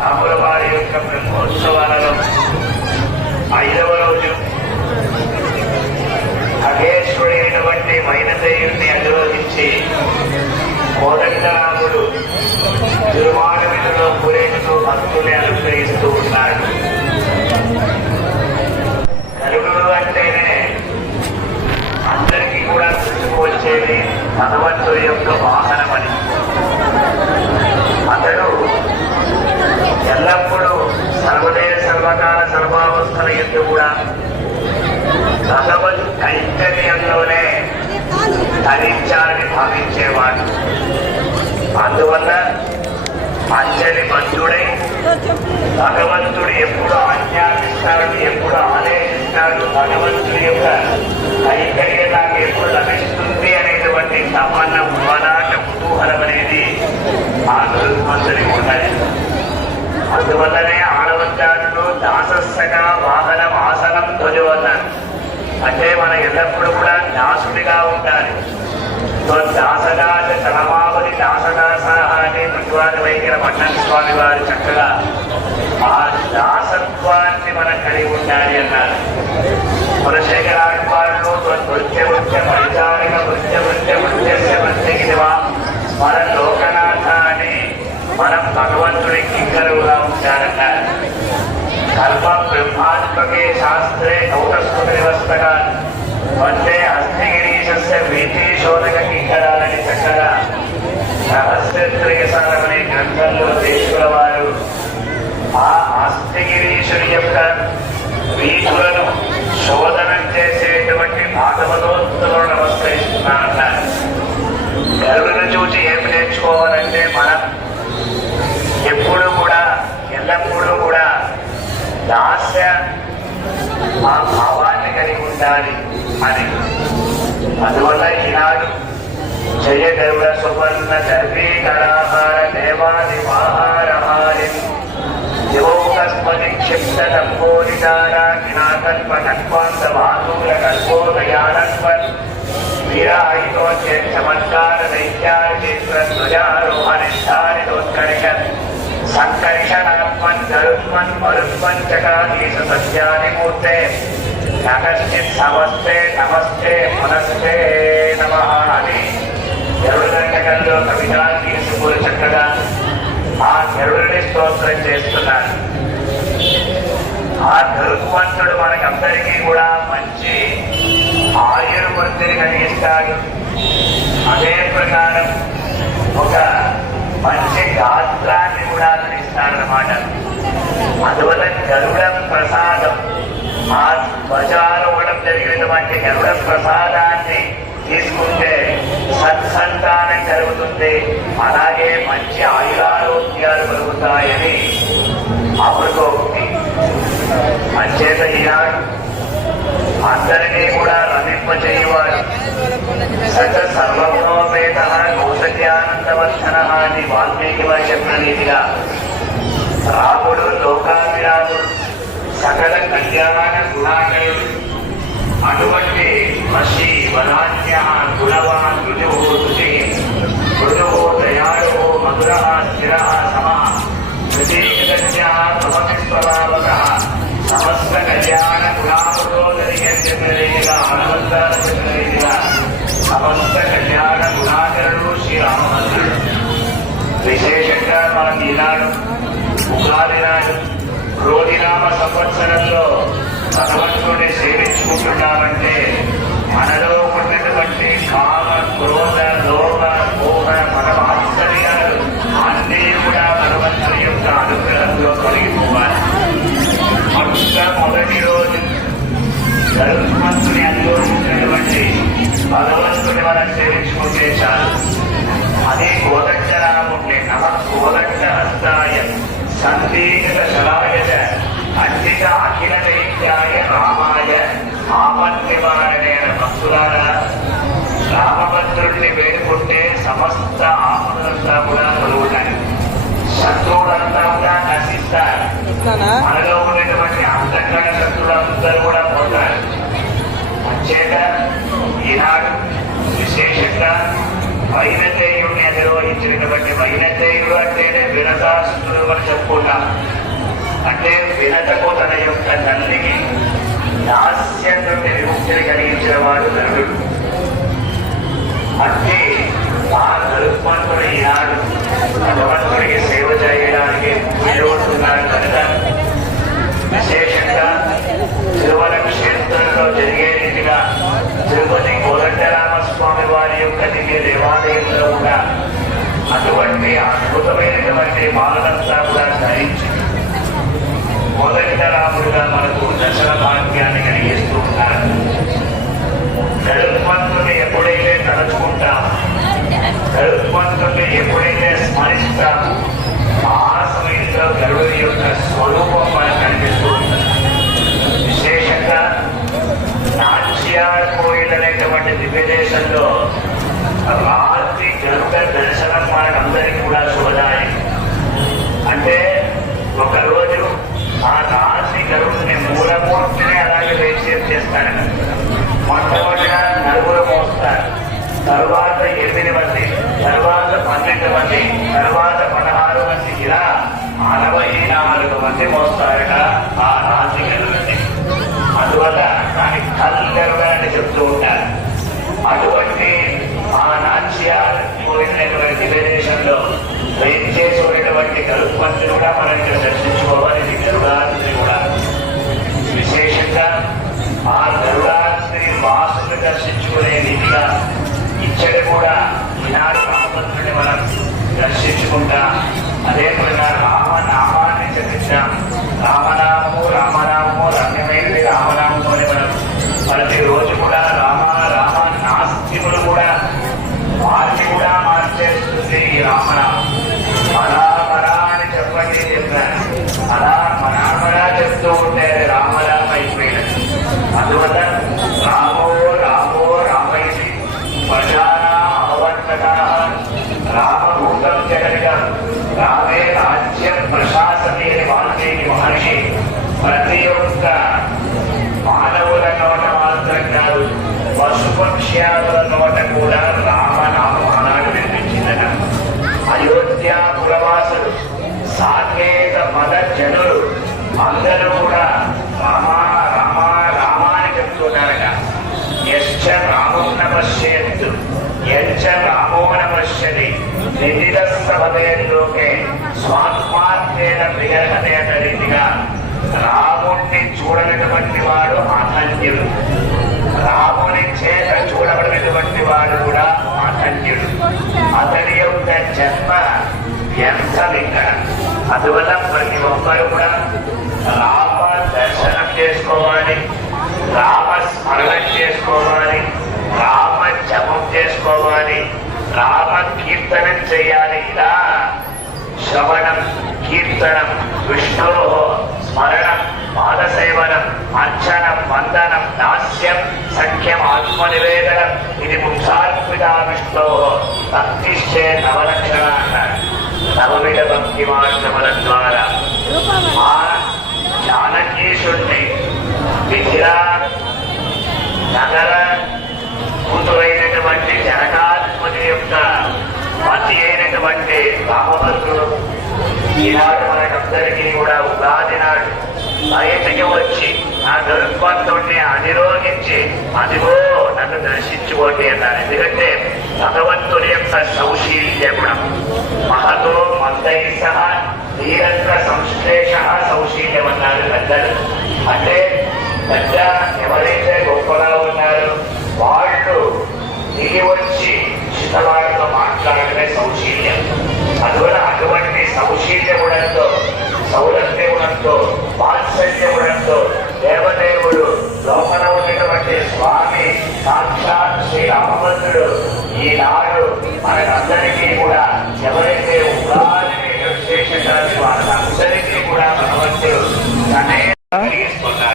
రాముల వారి యొక్క బ్రహ్మోత్సవాలలో ఐదవ రోజు. అఘేశ్వరుడైనటువంటి అయినటువంటి మైనదేయుని కోదండరాముడు తిరుమాడ విధిలో భక్తుల్ని అనుగ్రహిస్తూ ఉన్నారు కైంకర్యంలోనే ధరించాలని భావించేవాడు. అందువల్ల అంజలి బంధుడై భగవంతుడు ఎప్పుడు ఆజ్ఞాపిస్తాడు ఎప్పుడు ఆదేశిస్తాడు భగవంతుడి యొక్క కైకర్యం నాకు ఎప్పుడు లభిస్తుంది అనేటువంటి సమాన పోరాట కుతూహలం అనేది ఆ గురుమంతుడికి ఉన్నది. అందువల్లనే ఆడవద్దాడులో దాసస్సగా వాహనం అంటే మన ఎల్లప్పుడూ కూడా దాసుడిగా ఉండాలి. సో దాసదాస చలమావధి దాసదాస అనే భగవాన్ వైద్య పట్టణ స్వామి వారు చక్కగా ఆ దాసత్వాన్ని మనం కలిగి ఉండాలి అన్నారు. కులశేఖరాడు వాళ్ళు నృత్య వృత్య పరిచారిక నృత్య వృత్య నృత్యస్య ప్రత్యేకివా మన లోకనాథ అని మనం భగవంతుడి కింకరుగా ఉంటారన్నారు కల్ప బ్రహ్మాత్మకే శాస్త్రే కౌటస్ఫుట అంటే వందే అస్థిగిరీశస్య వీటి శోధక కింకరాలని చక్కగా రహస్యత్రయసారం గ్రంథంలో దేశుల వారు ఆ అస్థిగిరీశుడి యొక్క వీధులను శోధనం చేసేటువంటి భాగవతోత్తములను నమస్కరిస్తున్నారన్నారు గరుడును చూసి ఏమి నేర్చుకోవాలంటే మనం ఎప్పుడు కూడా ఎల్లప్పుడూ కూడా దాస్య ఆ భావాన్ని కలిగి ఉండాలి అని. అందువల్ల ఈనాడు జయ గరుడ సువర్ణ గర్భీ కళాహార దేవాది వాహారహారి యోగస్మతి క్షిప్త తంబోరిదార కినాకల్ప కల్పాంత వాసూల కల్పోదయానస్వన్ వీరాయుధోచ్య చమత్కార దైత్యారిచేత్ర ధ్వజారోహణిష్టారితోత్కరిష సంకర్షణాత్మన్ గరుత్మన్ మరుత్మన్ చకాదీశ సత్యాని మూర్తే నకశ్చిత్ సమస్తే నమస్తే మనస్తే నమ అని గరుడంటకంలో కవితాలు తీసుకుని చక్కగా ఆ గరుడిని స్తోత్రం చేస్తున్నాడు. ఆ గరుత్మంతుడు మనకందరికీ కూడా మంచి ఆయుర్వృత్తిని కలిగిస్తాడు. అదే ప్రకారం ఒక మంచి గాత్రాన్ని అన్నమాట అందువల్ల గరుడ ప్రసాదం ఆ ధ్వజారోహణం జరిగినటువంటి గరుడ ప్రసాదాన్ని తీసుకుంటే సత్సంతానం కలుగుతుంది అలాగే మంచి ఆయురారోగ్యాలు కలుగుతాయని అప్పుడు సకల కళ్యాణ అటువంటి వశి వదాన్య గుణవాన్ రుజువు రుచి మృదువు దయాళు మధుర స్థిర సమ సమస్వభావక సమస్త కళ్యాణ గుణాముఖోదరిగా హనుమంతాల రీతిగా సమస్త కళ్యాణ గుణాకరుడు శ్రీరామచంద్రుడు విశేషంగా మనం ఈనాడు ఉగాది నాడు రోధినామ సంవత్సరంలో సేవించుకుంటున్నామంటే మనలో ఉన్నటువంటి కామ క్రోధ లోభ మోహ మన ఆశ్చర్యాలు అన్నీ కూడా భగవంతుని యొక్క అనుగ్రహంలో తొలగిపోవాలి. మొట్టమొదటి రోజు ధర్మంతుని అనుభవించినటువంటి భగవంతుని మనం సేవించుకుంటే చాలు. అదే కోదండరాముడిని నమ కోదండ హస్తాయ సందీకృత శలాయ ఈనాడు విశేషంగా వైనతేయుడిని అధిరోహించినటువంటి వైనతేయుడు అంటేనే వినతాస్తుడు అని చెప్పుకున్నాం అంటే వినతకు తన యొక్క తల్లికి దాస్యం నుండి విముక్తిని కలిగించిన వాడు నరుడు అంటే ఆ గరుత్మంతుడు ఈనాడు భగవంతుడికి సేవ చేయడానికి ముందున్నాడు కనుక విశేషంగా తిరుమల క్షేత్రంలో జరిగే రీతిగా తిరుపతి కోదండరామస్వామి వారి దేవాలయంలో కూడా అటువంటి అద్భుతమైనటువంటి మాలనంతా కూడా ధరించి కోదండరాముడుగా మనకు దర్శన భాగ్యాన్ని కలిగిస్తూ ఉంటారు. గరుత్మంతుని ఎప్పుడైతే తలుచుకుంటాం గరుత్మంతుని ఎప్పుడైతే స్మరిస్తాం ఆ సమయంలో గరుడు యొక్క స్వరూపం మనకు కనిపిస్తూ ఉంటుంది. విశేషంగా నాట్యార్ కోయిల్ అనేటువంటి దివ్యదేశంలో రాత్రి కనుక దర్శనం మనకందరికీ కూడా శుభదాయం అంటే ఒక రోజు ఆ రాత్రి గరుడిని మూలమూర్తిని అలాగే వేసేం చేస్తాడు మొట్టమొదటిగా నలుగురు మోస్తారు. తర్వాత ఎనిమిది మంది తర్వాత పన్నెండు మంది తర్వాత పదహారు మంది. ఇలా అరవై నాలుగు మంది మోస్తారట ఆ రాత్రి గరుడిని. అందువల్ల దానికి కళ్ళు అని చెప్తూ ఉంటారు. అటువంటి ఆ నాట్య పోయినటువంటి విదేశంలో చేసేటువంటి కలుపుమంతులు కూడా మనం ఇక్కడ దర్శించుకోవాలి ఇది గరుడాత్రి కూడా. విశేషంగా ఆ గరుడాత్రి మాసులు దర్శించుకునే రీతిగా ఇచ్చడి కూడా ఈనాడు రామభద్రుని మనం దర్శించుకుంటా. అదే పశుపక్ష్యాదుల నోట కూడా రామనామం ఆనాడు వినిపించిందట అయోధ్యాపురవాసులు సాకేత మద జనులు అందరూ కూడా రామ రామ రామ అని చెప్తున్నారట. రామం నమశ్యేత్తు ఎంచ రామో రామోన పశ్యతి నిధిరస్తభవేలోకే స్వాత్మాత్మేన ప్రియహతే రీతిగా రాముణ్ణి చూడనటువంటి వాడు అధన్యుడు రాము వాడు కూడా అధన్యుడు అతని యొక్క జన్మ వ్యర్థం అందువల్ల ప్రతి ఒక్కరు కూడా రామ దర్శనం చేసుకోవాలి రామ స్మరణం చేసుకోవాలి రామ జపం చేసుకోవాలి రామ కీర్తనం చేయాలి. ఇలా శ్రవణం కీర్తనం విష్ణు స్మరణం పాదసేవనం అర్చనం వందనం దాస్యం సఖ్యం ఆత్మనివేదనం. ఇది ముఖ్యార్పిత విష్ణు భక్తిశ్చే నవలక్షణ అన్నారు నవమిద భక్తి మార్గముల ద్వారా ఆ జానకీశుణ్ణి మిథిలా నగర కూతురైనటువంటి జనకాత్మని యొక్క పతి అయినటువంటి రామభద్రుడు ఈనాడు మనకందరికీ బయటకి వచ్చి ఆ గరుత్మంతుణ్ణి అధిరోహించి అదిగో నన్ను దర్శించుకోండి అన్నారు. ఎందుకంటే భగవంతుని యొక్క సౌశీల్య గుణం మహతో మందై సహా ధీరంగా సంశ్లేష సౌశీల్యం అన్నారు పెద్దలు. అంటే పెద్ద ఎవరైతే గొప్పగా ఉన్నారు వాళ్ళు దిగి వచ్చి చిన్నవాళ్ళతో మాట్లాడటమే సౌశీల్యం. అందువల్ల అటువంటి సౌశీల్య గుణంతో సౌలభ్య గుణంతో